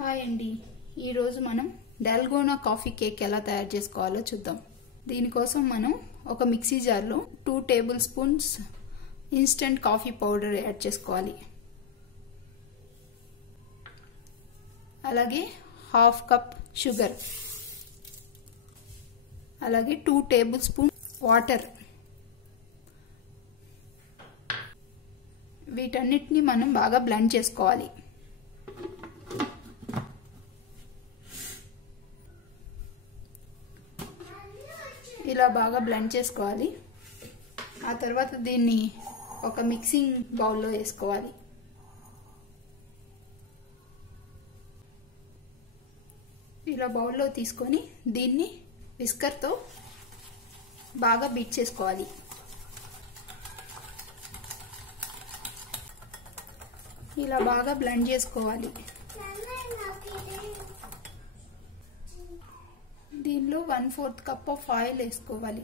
Hi అండి, ఈరోజు మనం డాల్గోనా కాఫీ కేక్ ఎలా తయారు చేసుకోవాలో చూద్దాం. దీనికోసం మనం ఒక మిక్సీ జార్లో 2 table spoons instant coffee powder add చేసుకోవాలి. అలాగే హాఫ్ కప్ షుగర్, అలాగే 2 టేబుల్ స్పూన్ వాటర్. వీటన్నిటిని మనం బాగా బ్లెండ్ చేసుకోవాలి. ఇలా బాగా బ్లెండ్ చేసుకోవాలి. ఆ తర్వాత దీన్ని ఒక మిక్సింగ్ బౌల్లో వేసుకోవాలి. ఇలా బౌల్లో తీసుకొని దీన్ని విస్కర్తో బాగా బీట్ చేసుకోవాలి. ఇలా బాగా బ్లెండ్ చేసుకోవాలి. దీనిలో 1/4 కప్ ఆఫ్ ఆయిల్ వేసుకోవాలి.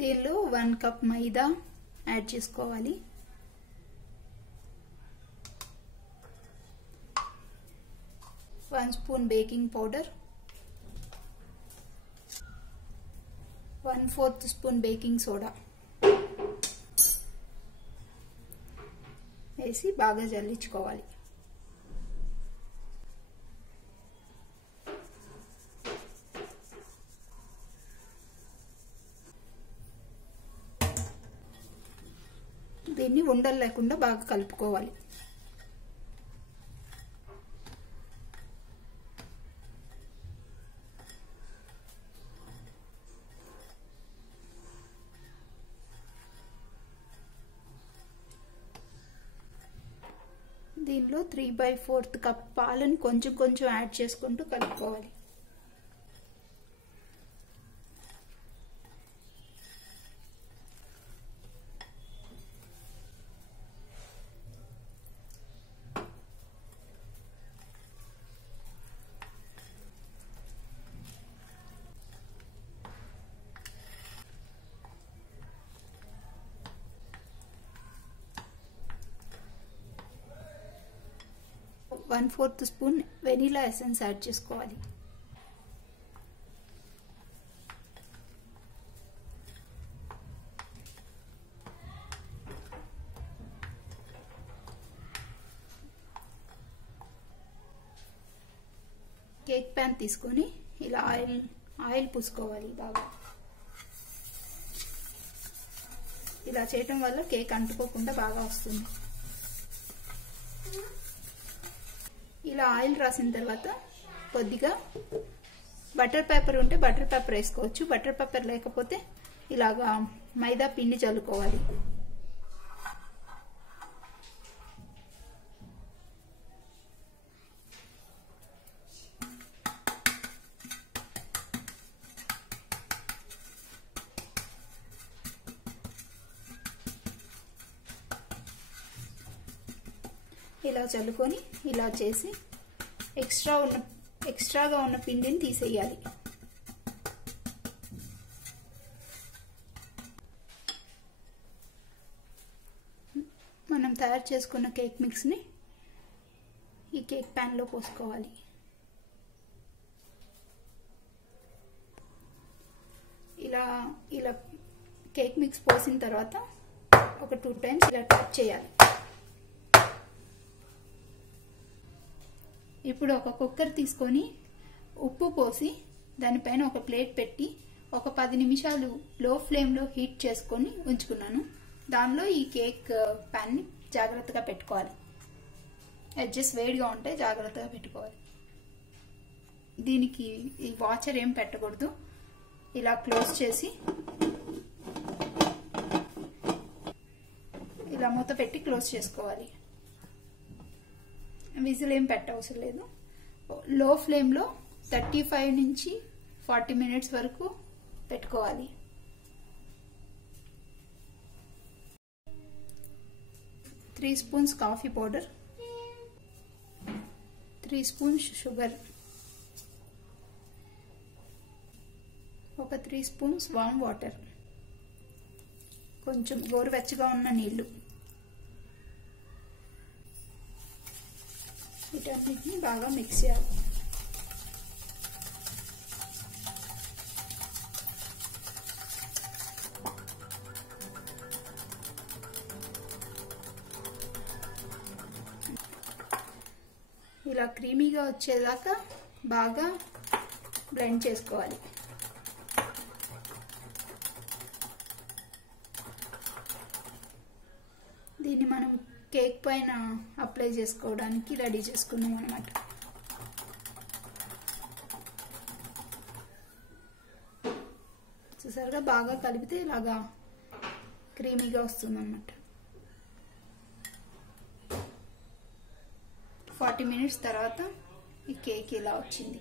దీనిలో 1 కప్ మైదా యాడ్ చేసుకోవాలి. 1 spoon baking powder, 1/4 spoon baking soda వేసి బాగా జల్లించుకోవాలి. దీన్ని ఉండలు లేకుండా బాగా కలుపుకోవాలి. దీనిలో 3/4 కప్ పాలను కొంచెం కొంచెం యాడ్ చేసుకుంటూ కలుపుకోవాలి. One 1/4 spoon vanilla essence add చేసుకోవాలి. కేక్ ప్యాన్ తీసుకొని ఇలా ఆయిల్ పూసుకోవాలి బాగా. ఇలా చేయటం వల్ల కేక్ అంటుకోకుండా బాగా వస్తుంది. ఇలా ఆయిల్ రాసిన తర్వాత కొద్దిగా బటర్ పేపర్ ఉంటే బటర్ పేపర్ వేసుకోవచ్చు. బటర్ పేపర్ లేకపోతే ఇలాగా మైదా పిండి చల్లుకోవాలి. ఇలా చల్లుకొని ఇలా చేసి ఎక్స్ట్రాగా ఉన్న పిండిని తీసేయాలి. మనం తయారు చేసుకున్న కేక్ మిక్స్ని ఈ కేక్ ప్యాన్లో పోసుకోవాలి. ఇలా కేక్ మిక్స్ పోసిన తర్వాత ఒక 2 టైమ్స్ ఇలా టచ్ చేయాలి. ఇప్పుడు ఒక కుక్కర్ తీసుకొని ఉప్పు పోసి దానిపైన ఒక ప్లేట్ పెట్టి ఒక 10 నిమిషాలు లో ఫ్లేమ్లో హీట్ చేసుకొని ఉంచుకున్నాను. దానిలో ఈ కేక్ ప్యాన్ని జాగ్రత్తగా పెట్టుకోవాలి. ఎడ్జెస్ వేడిగా ఉంటే జాగ్రత్తగా పెట్టుకోవాలి. దీనికి ఈ వాచర్ ఏం పెట్టకూడదు. ఇలా క్లోజ్ చేసి ఇలా మూత పెట్టి క్లోజ్ చేసుకోవాలి. విజిల్ ఏం పెట్టవసరం లేదు. లో ఫ్లేమ్లో 35 నుంచి 40 మినిట్స్ వరకు పెట్టుకోవాలి. 3 spoons coffee powder, 3 spoons sugar, ఒక 3 స్పూన్స్ వామ్ వాటర్, కొంచెం గోరువెచ్చగా ఉన్న నీళ్లు, వీటన్నిటిని బాగా మిక్స్ చేయాలి. ఇలా క్రీమీగా వచ్చేదాకా బాగా బ్లెండ్ చేసుకోవాలి. దీన్ని మనం కేక్ పైన అప్లై చేసుకోవడానికి రెడీ చేసుకున్నాం అన్నమాట. చూసారుగా బాగా కలిపితే ఇలాగా క్రీమీగా వస్తుంది అన్నమాట. 40 మినిట్స్ తర్వాత ఈ కేక్ ఇలా వచ్చింది.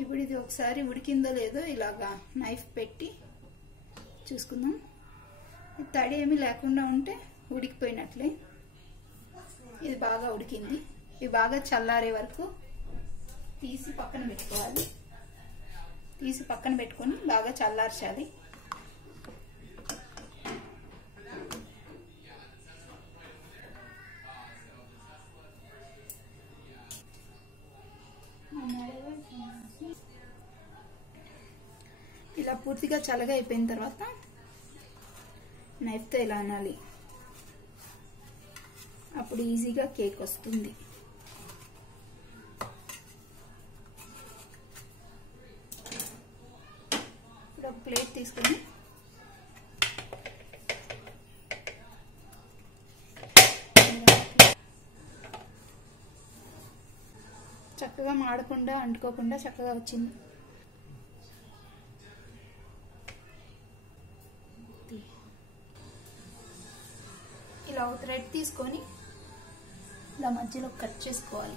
ఇప్పుడు ఇది ఒకసారి ఉడికిందో లేదో ఇలాగా నైఫ్ పెట్టి చూసుకుందాం. తడి ఏమీ లేకుండా ఉంటే ఉడికిపోయినట్లే. ఇది బాగా ఉడికింది. ఇది బాగా చల్లారే వరకు తీసి పక్కన పెట్టుకోవాలి. తీసి పక్కన పెట్టుకొని బాగా చల్లార్చాలి. ఇలా పూర్తిగా చల్లగా అయిపోయిన తర్వాత నైఫ్తో ఇలా అనాలి. అప్పుడు ఈజీగా కేక్ వస్తుంది. ఇప్పుడు ఒక ప్లేట్ తీసుకొని చక్కగా మాడకుండా అంటుకోకుండా చక్కగా వచ్చింది. ఇలా ఒక థ్రెడ్ తీసుకొని ఇలా మధ్యలో కట్ చేసుకోవాలి.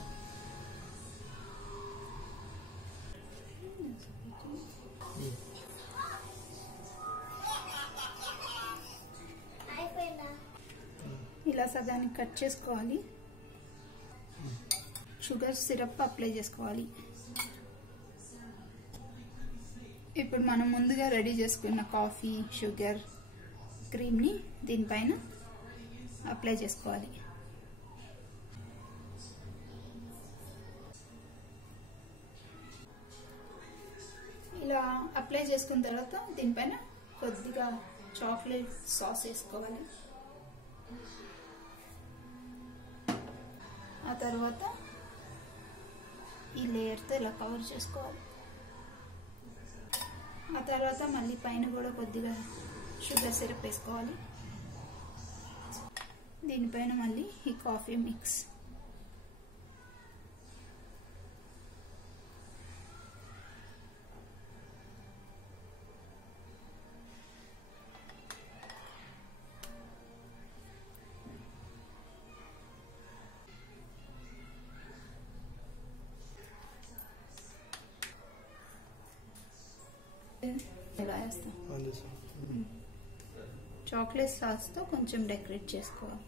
ఇలా సగానికి కట్ చేసుకోవాలి. షుగర్ సిరప్ అప్లై చేసుకోవాలి. ఇప్పుడు మనం ముందుగా రెడీ చేసుకున్న కాఫీ, షుగర్, క్రీమ్ని దీనిపైన అప్లై చేసుకోవాలి. ఇలా అప్లై చేసుకున్న తర్వాత దీనిపైన కొద్దిగా చాక్లెట్ సాస్ వేసుకోవాలి. ఆ తర్వాత ఈ లేయర్తో ఇలా కవర్ చేసుకోవాలి. ఆ తర్వాత మళ్ళీ పైన కూడా కొద్దిగా షుగర్ సిరప్ వేసుకోవాలి. దీనిపైన మళ్ళీ ఈ కాఫీ మిక్స్, ఇలా వేస్తాం. చాక్లెట్ సాస్తో కొంచెం డెకరేట్ చేసుకోవాలి.